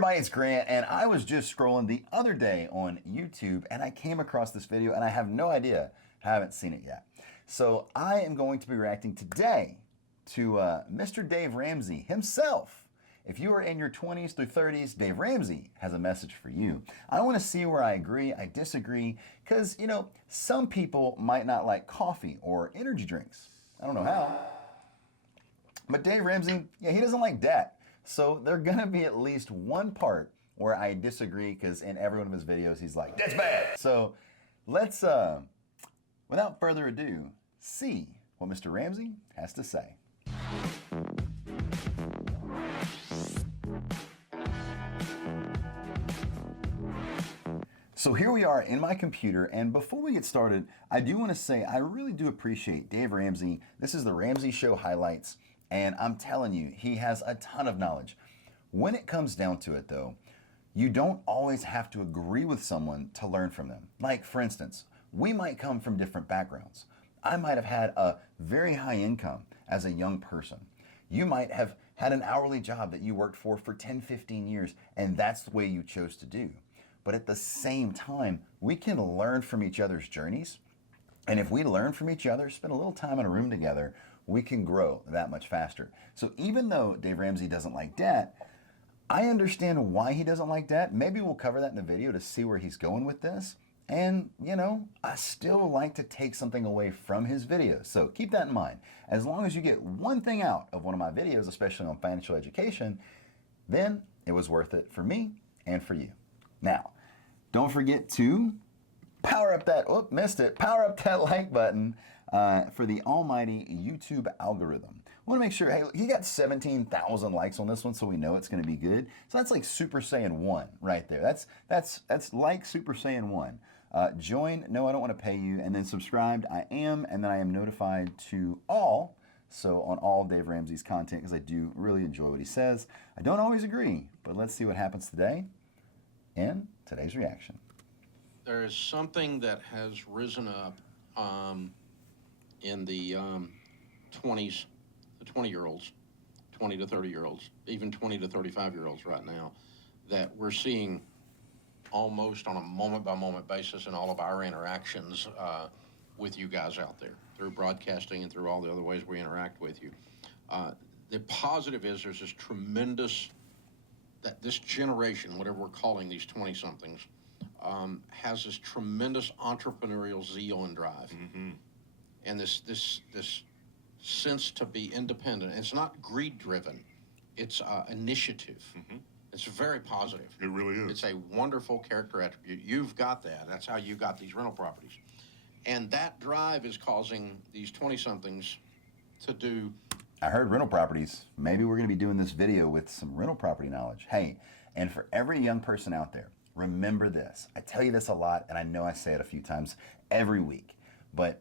everybody, it's Grant, and I was just scrolling the other day on YouTube, and I came across this video, and I have no idea, haven't seen it yet. So I am going to be reacting today to Mr. Dave Ramsey himself. If you are in your 20s through 30s, Dave Ramsey has a message for you. I want to see where I agree, I disagree, because, you know, some people might not like coffee or energy drinks. I don't know how. But Dave Ramsey, yeah, he doesn't like that. So there's gonna be at least one part where I disagree, because in every one of his videos he's like, that's bad. So let's, without further ado, see what Mr. Ramsey has to say. So here we are in my computer, and before we get started, I do want to say I really do appreciate Dave Ramsey. This is the Ramsey Show highlights. And I'm telling you, he has a ton of knowledge. When it comes down to it, though, you don't always have to agree with someone to learn from them. Like, for instance, we might come from different backgrounds. I might have had a very high income as a young person. You might have had an hourly job that you worked for 10, 15 years, and that's the way you chose to do. But at the same time, we can learn from each other's journeys. And if we learn from each other, spend a little time in a room together, we can grow that much faster. So even though Dave Ramsey doesn't like debt, I understand why he doesn't like debt. Maybe we'll cover that in the video to see where he's going with this. And, you know, I still like to take something away from his videos. So keep that in mind. As long as you get one thing out of one of my videos, especially on financial education, then it was worth it for me and for you. Now, don't forget to power up that, power up that like button for the almighty YouTube algorithm. I want to make sure, hey, he got 17,000 likes on this one, so we know it's going to be good. So that's like Super Saiyan 1 right there. That's like Super Saiyan 1. Join, no, I don't want to pay you, and then subscribed, I am, and then I am notified to all, so on all Dave Ramsey's content, because I do really enjoy what he says. I don't always agree, but let's see what happens today in today's reaction. There is something that has risen up in the 20s, the 20-year-olds, 20 to 30-year-olds, even 20 to 35-year-olds right now, that we're seeing almost on a moment-by-moment basis in all of our interactions with you guys out there, through broadcasting and through all the other ways we interact with you. The positive is there's this tremendous, that this generation, whatever we're calling these 20-somethings, has this tremendous entrepreneurial zeal and drive, and this sense to be independent. It's not greed-driven; it's initiative. It's very positive. It really is. It's a wonderful character attribute. You've got that. That's how you got these rental properties, and that drive is causing these 20-somethings to do. I heard rental properties. Maybe we're going to be doing this video with some rental property knowledge. Hey, and for every young person out there, remember this. I tell you this a lot, and I know I say it a few times every week, but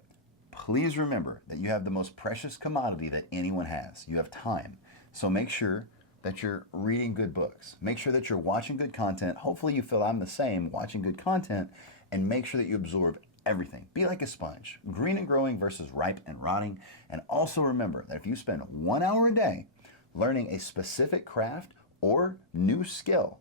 please remember that you have the most precious commodity that anyone has. You have time. So make sure that you're reading good books. Make sure that you're watching good content. Hopefully you feel I'm the same, watching good content, and make sure that you absorb everything. Be like a sponge, green and growing versus ripe and rotting. And also remember that if you spend 1 hour a day learning a specific craft or new skill,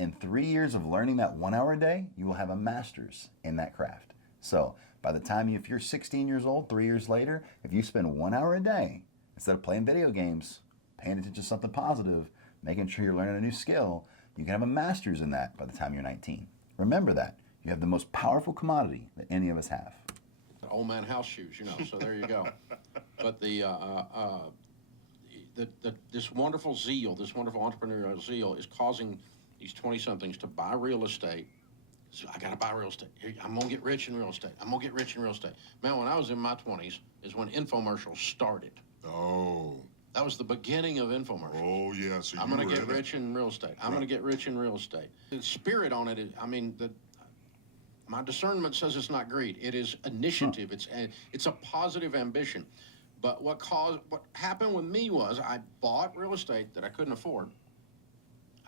in 3 years of learning that 1 hour a day, you will have a master's in that craft. So by the time if you're 16 years old, 3 years later, if you spend 1 hour a day, instead of playing video games, paying attention to something positive, making sure you're learning a new skill, you can have a master's in that by the time you're 19. Remember that. You have the most powerful commodity that any of us have. Old man house shoes, you know, so there you go. But this wonderful zeal, this wonderful entrepreneurial zeal is causing these 20-somethings to buy real estate. So I got to buy real estate. I'm going to get rich in real estate. I'm going to get rich in real estate. Man, when I was in my 20s is when infomercials started. Oh. That was the beginning of infomercials. Oh, yeah. So I'm going to get rich in real estate. I'm going to get rich in real estate. The spirit on it is, I mean, my discernment says it's not greed. It is initiative. It's a positive ambition. But what happened with me was I bought real estate that I couldn't afford.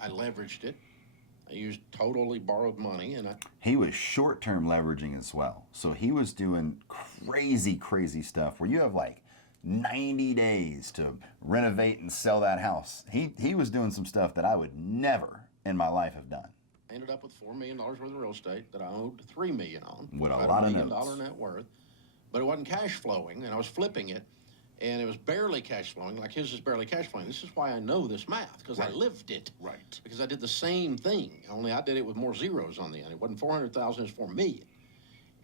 I leveraged it. I used totally borrowed money, and he was short-term leveraging as well. So he was doing crazy stuff where you have like 90 days to renovate and sell that house. He was doing some stuff that I would never in my life have done. I ended up with $4 million worth of real estate that I owed $3 million on. With a About lot of $1 million notes. net worth, but it wasn't cash flowing, and I was flipping it, and it was barely cash flowing. Like his is barely cash flowing. This is why I know this math, because I lived it. Right. Because I did the same thing, only I did it with more zeros on the end. It wasn't 400,000, it was $4 million,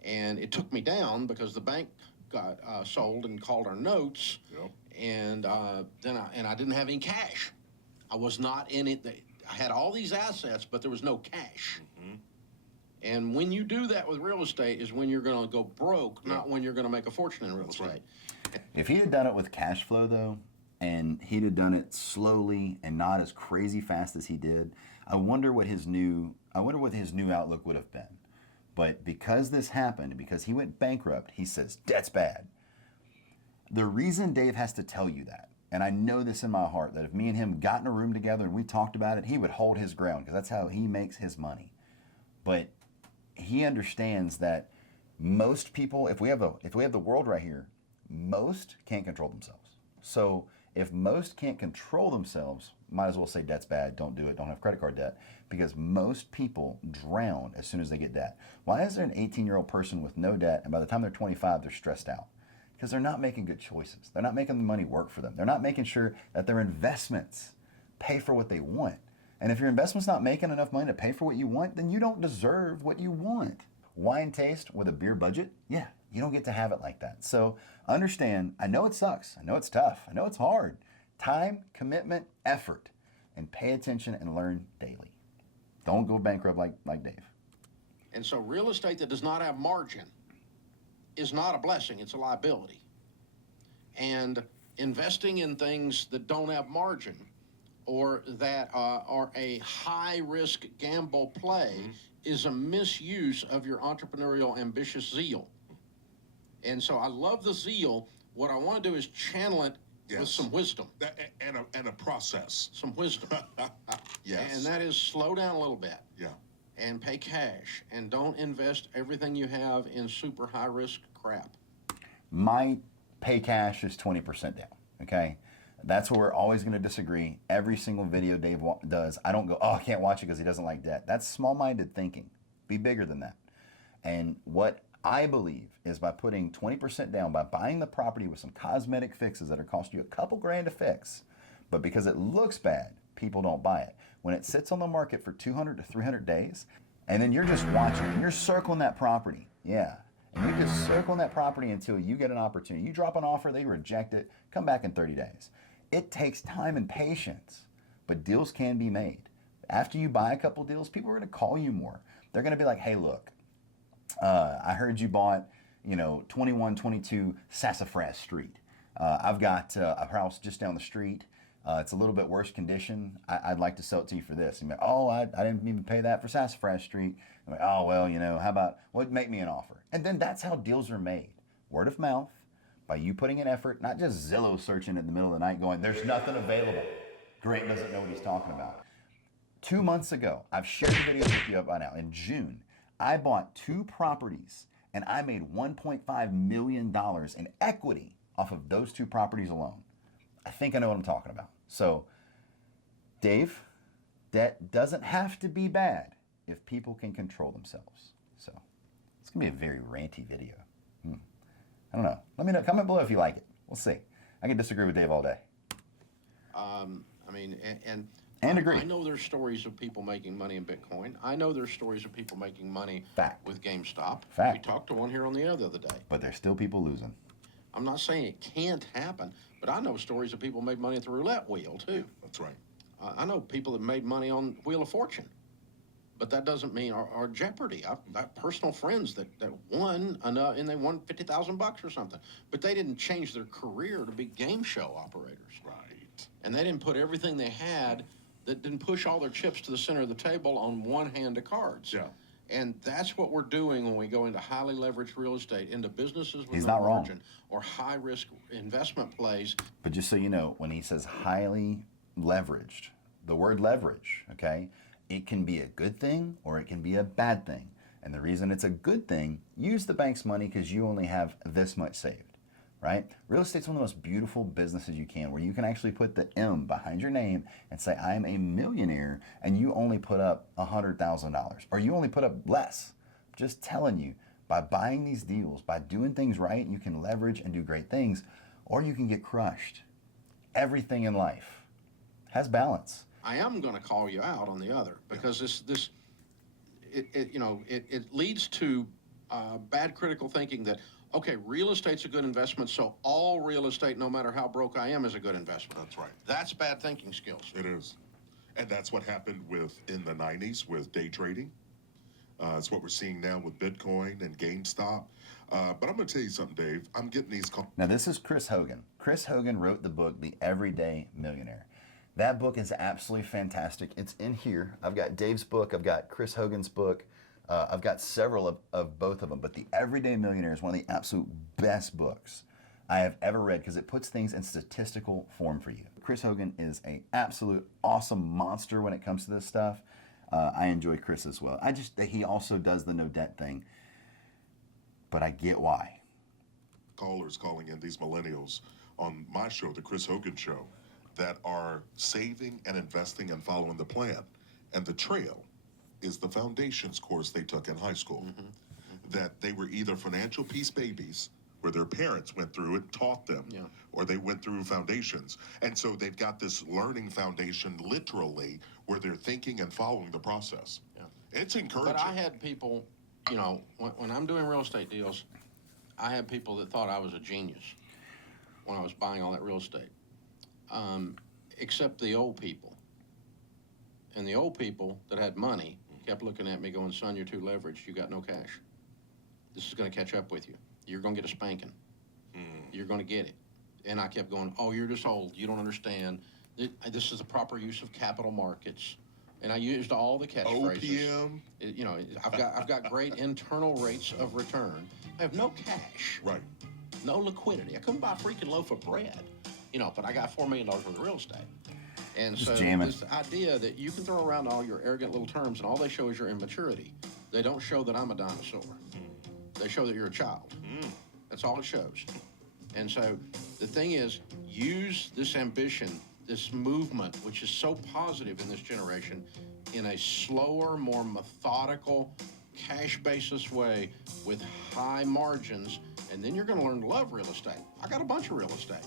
and it took me down because the bank got sold and called our notes, Yep. and then I didn't have any cash. I was not in it. I had all these assets, but there was no cash. Mm-hmm. And when you do that with real estate is when you're going to go broke, not when you're going to make a fortune in real estate. right. If he'd have done it with cash flow, though, and he'd have done it slowly and not as crazy fast as he did, I wonder what his new outlook would have been. But because this happened, because he went bankrupt, he says, debt's bad. The reason Dave has to tell you that, and I know this in my heart, that if me and him got in a room together and we talked about it, he would hold his ground, because that's how he makes his money. But he understands that most people, if we have the world right here, most can't control themselves. So if most can't control themselves, might as well say debt's bad, don't do it, don't have credit card debt, because most people drown as soon as they get debt. Why is there an 18-year-old person with no debt, and by the time they're 25, they're stressed out? Because they're not making good choices. They're not making the money work for them. They're not making sure that their investments pay for what they want. And if your investment's not making enough money to pay for what you want, then you don't deserve what you want. Wine taste with a beer budget? Yeah, you don't get to have it like that. So understand, I know it sucks. I know it's tough. I know it's hard. Time, commitment, effort, and pay attention and learn daily. Don't go bankrupt like Dave. And so real estate that does not have margin is not a blessing, it's a liability. And investing in things that don't have margin or that are a high-risk gamble play is a misuse of your entrepreneurial ambitious zeal. And so I love the zeal. What I want to do is channel it with some wisdom. And a process. Some wisdom. Yes. And that is slow down a little bit. Yeah. And pay cash. And don't invest everything you have in super high-risk crap. My pay cash is 20% down, okay? That's where we're always going to disagree. Every single video Dave does, I don't go, oh, I can't watch it because he doesn't like debt. That's small-minded thinking. Be bigger than that. And what I believe is by putting 20% down, by buying the property with some cosmetic fixes that are costing you a couple grand to fix, but because it looks bad, people don't buy it. When it sits on the market for 200 to 300 days, and then you're just watching, and you're circling that property, yeah, and you're just circling that property until you get an opportunity. You drop an offer, they reject it, come back in 30 days. It takes time and patience, but deals can be made. After you buy a couple deals, people are going to call you more. They're going to be like, hey, look, I heard you bought, 2122 Sassafras Street. I've got a house just down the street. It's a little bit worse condition. I'd like to sell it to you for this. And you're like, oh, I didn't even pay that for Sassafras Street. I'm like, oh, well, how about, make me an offer? And then that's how deals are made. Word of mouth, by you putting in effort, not just Zillow searching in the middle of the night going, there's nothing available. Grant doesn't know what he's talking about. 2 months ago, I've shared videos with you by now. In June, I bought 2 properties and I made $1.5 million in equity off of those 2 properties alone. I think I know what I'm talking about. So, Dave, debt doesn't have to be bad if people can control themselves. So, it's going to be a very ranty video. I don't know. Let me know. Comment below if you like it. We'll see. I can disagree with Dave all day. And agree. I know there's stories of people making money in Bitcoin. I know there's stories of people making money with GameStop. Fact. We talked to one here on the other day. But there's still people losing. I'm not saying it can't happen, but I know stories of people made money at the roulette wheel, too. That's right. I know people that made money on Wheel of Fortune. But that doesn't mean our Jeopardy. I have personal friends that won enough, and they won $50,000 or something. But they didn't change their career to be game show operators. Right. And they didn't put everything they had, that didn't push all their chips to the center of the table on one hand of cards. Yeah. And that's what we're doing when we go into highly leveraged real estate, into businesses with He's no not wrong. margin, or high-risk investment plays. But just so you know, when he says highly leveraged, the word leverage, okay, it can be a good thing or it can be a bad thing. And the reason it's a good thing, use the bank's money because you only have this much saved. right? Real estate's one of the most beautiful businesses you can, where you can actually put the M behind your name and say, I am a millionaire, and you only put up $100,000, or you only put up less. Just telling you, by buying these deals, by doing things right, you can leverage and do great things, or you can get crushed. Everything in life has balance. I am going to call you out on the other, because it leads to bad critical thinking that, okay, real estate's a good investment, so all real estate, no matter how broke I am, is a good investment. That's right. That's bad thinking skills. It is. And that's what happened in the 90s with day trading. It's what we're seeing now with Bitcoin and GameStop. But I'm going to tell you something, Dave. I'm getting these calls. Now, this is Chris Hogan. Chris Hogan wrote the book, The Everyday Millionaire. That book is absolutely fantastic. It's in here. I've got Dave's book. I've got Chris Hogan's book. I've got several of both of them. But The Everyday Millionaire is one of the absolute best books I have ever read, because it puts things in statistical form for you. Chris Hogan is an absolute awesome monster when it comes to this stuff. I enjoy Chris as well. He also does the no debt thing, but I get why. Callers calling in, these millennials on my show, the Chris Hogan Show, that are saving and investing and following the plan. And the trail is the foundations course they took in high school. That they were either financial peace babies, where their parents went through it, taught them, or they went through foundations. And so they've got this learning foundation, literally, where they're thinking and following the process. It's encouraging. But I had people, when I'm doing real estate deals, I had people that thought I was a genius when I was buying all that real estate, except the old people. And the old people that had money kept looking at me going, son, you're too leveraged. You got no cash. This is going to catch up with you. You're going to get a spanking. You're going to get it. And I kept going, oh, you're just old. You don't understand. This is the proper use of capital markets. And I used all the catchphrases. OPM. I've got great internal rates of return. I have no cash. Right. No liquidity. I couldn't buy a freaking loaf of bread. But I got $4 million worth of real estate. And so this idea that you can throw around all your arrogant little terms and all they show is your immaturity. They don't show that I'm a dinosaur. They show that you're a child. That's all it shows. And so the thing is, use this ambition, this movement, which is so positive in this generation, in a slower, more methodical, cash basis way with high margins, and then you're going to learn to love real estate. I got a bunch of real estate,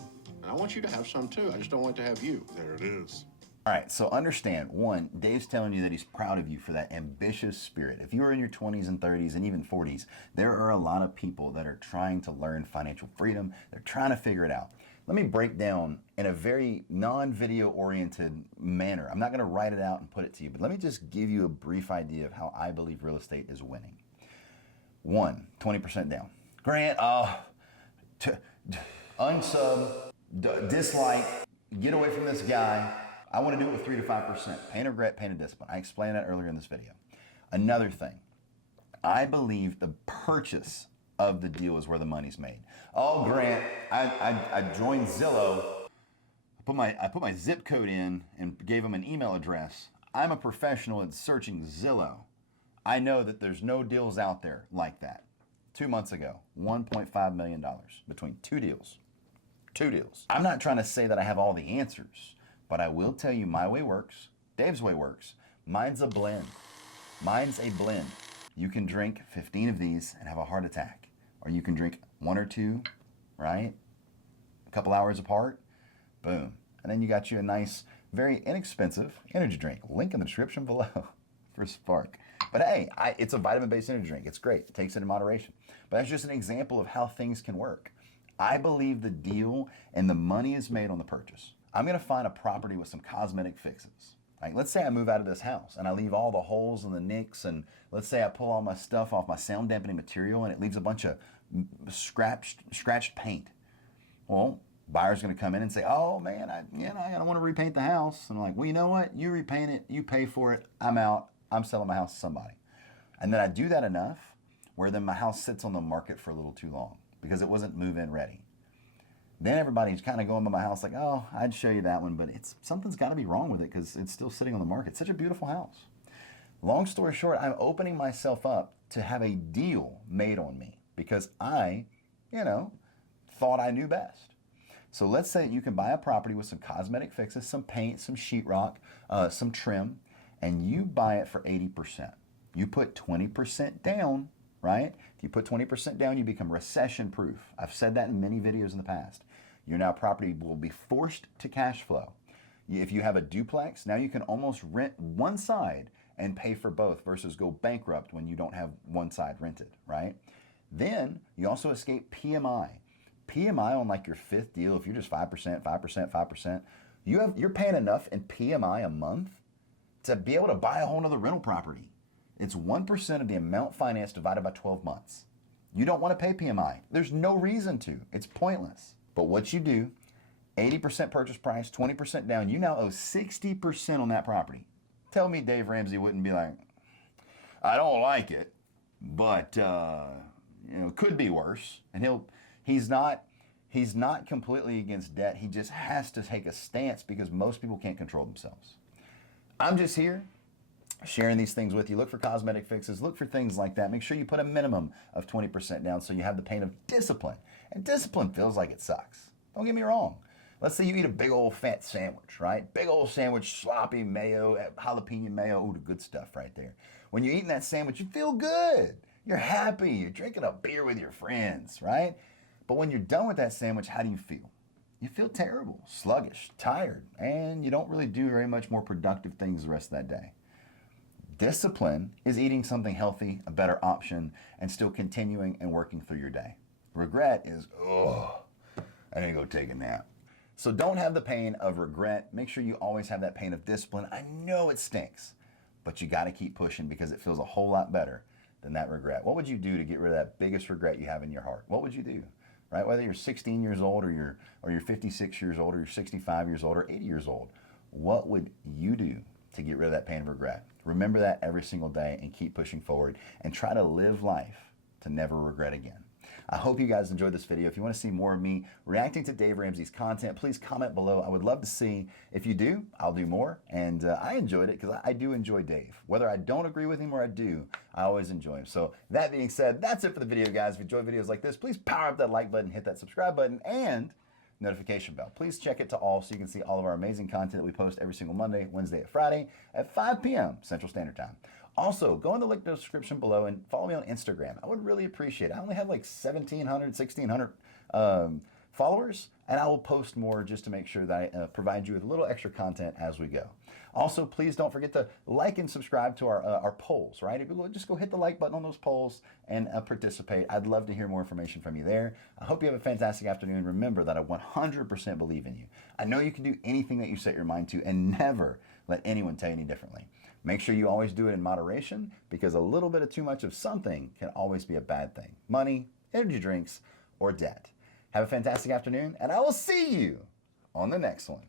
and I want you to have some too. I just don't want to have you. There it is. All right, so understand, one, Dave's telling you that he's proud of you for that ambitious spirit. If you are in your 20s and 30s and even 40s, there are a lot of people that are trying to learn financial freedom. They're trying to figure it out. Let me break down in a very non-video oriented manner. I'm not going to write it out and put it to you, but let me just give you a brief idea of how I believe real estate is winning. 1, 20% down. Grant, unsub, dislike, get away from this guy. I want to do it with 3 to 5%. Pain of regret, pain of discipline. I explained that earlier in this video. Another thing, I believe the purchase of the deal is where the money's made. Oh, Grant, I joined Zillow. I put my zip code in and gave them an email address. I'm a professional at searching Zillow. I know that there's no deals out there like that. 2 months ago, $1.5 million between 2 deals. 2 deals. I'm not trying to say that I have all the answers, but I will tell you my way works. Dave's way works. Mine's a blend. Mine's a blend. You can drink 15 of these and have a heart attack. Or you can drink 1 or 2, right? A couple hours apart. Boom. And then you got you a nice, very inexpensive energy drink. Link in the description below for Spark. But hey, it's a vitamin-based energy drink. It's great. It takes it in moderation. But that's just an example of how things can work. I believe the deal and the money is made on the purchase. I'm going to find a property with some cosmetic fixes. Like, let's say I move out of this house and I leave all the holes and the nicks, and let's say I pull all my stuff off my sound dampening material and it leaves a bunch of scratched paint. Well, buyer's going to come in and say, oh man, I don't want to repaint the house. And I'm like, well, you know what? You repaint it, you pay for it, I'm out. I'm selling my house to somebody. And then I do that enough where then my house sits on the market for a little too long because it wasn't move-in ready. Then everybody's kind of going by my house like, oh, I'd show you that one, but something's got to be wrong with it because it's still sitting on the market. It's such a beautiful house. Long story short, I'm opening myself up to have a deal made on me because I, thought I knew best. So let's say you can buy a property with some cosmetic fixes, some paint, some sheetrock, some trim, and you buy it for 80%. You put 20% down, right? If you put 20% down, you become recession proof. I've said that in many videos in the past. Your now property will be forced to cash flow. If you have a duplex, now you can almost rent one side and pay for both versus go bankrupt when you don't have one side rented, right? Then you also escape PMI. PMI on like your fifth deal, if you're just 5%, 5%, 5%, you're paying enough in PMI a month to be able to buy a whole nother rental property. It's 1% of the amount financed divided by 12 months. You don't want to pay PMI. There's no reason to. It's pointless. But what you do, 80% purchase price, 20% down, you now owe 60% on that property. Tell me Dave Ramsey wouldn't be like, I don't like it, but could be worse. And he's not completely against debt. He just has to take a stance because most people can't control themselves. I'm just here sharing these things with you. Look for cosmetic fixes. Look for things like that. Make sure you put a minimum of 20% down so you have the pain of discipline. And discipline feels like it sucks. Don't get me wrong. Let's say you eat a big old fat sandwich, right? Big old sandwich, sloppy mayo, jalapeno mayo. Ooh, the good stuff right there. When you're eating that sandwich, you feel good. You're happy. You're drinking a beer with your friends, right? But when you're done with that sandwich, how do you feel? You feel terrible, sluggish, tired, and you don't really do very much more productive things the rest of that day. Discipline is eating something healthy, a better option, and still continuing and working through your day. Regret is, I need to go take a nap. So don't have the pain of regret. Make sure you always have that pain of discipline. I know it stinks, but you got to keep pushing because it feels a whole lot better than that regret. What would you do to get rid of that biggest regret you have in your heart? What would you do? Right? Whether you're 16 years old or you're 56 years old or you're 65 years old or 80 years old, what would you do to get rid of that pain of regret? Remember that every single day and keep pushing forward and try to live life to never regret again. I hope you guys enjoyed this video. If you want to see more of me reacting to Dave Ramsey's content, please comment below. I would love to see. If you do, I'll do more. And I enjoyed it because I do enjoy Dave. Whether I don't agree with him or I do, I always enjoy him. So that being said, that's it for the video, guys. If you enjoy videos like this, please power up that like button, hit that subscribe button, and notification bell. Please check it to all so you can see all of our amazing content that we post every single Monday, Wednesday, and Friday at 5 p.m. Central Standard Time. Also, go in the link in the description below and follow me on Instagram. I would really appreciate it. I only have like 1,700, 1,600 followers, and I will post more just to make sure that I provide you with a little extra content as we go. Also, please don't forget to like and subscribe to our polls, right? Just go hit the like button on those polls and participate. I'd love to hear more information from you there. I hope you have a fantastic afternoon. Remember that I 100% believe in you. I know you can do anything that you set your mind to and never let anyone tell you any differently. Make sure you always do it in moderation because a little bit of too much of something can always be a bad thing. Money, energy drinks, or debt. Have a fantastic afternoon, and I will see you on the next one.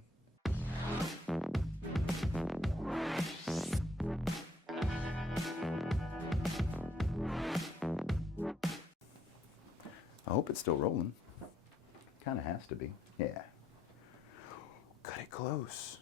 I hope it's still rolling. Kind of has to be. Yeah. Cut it close.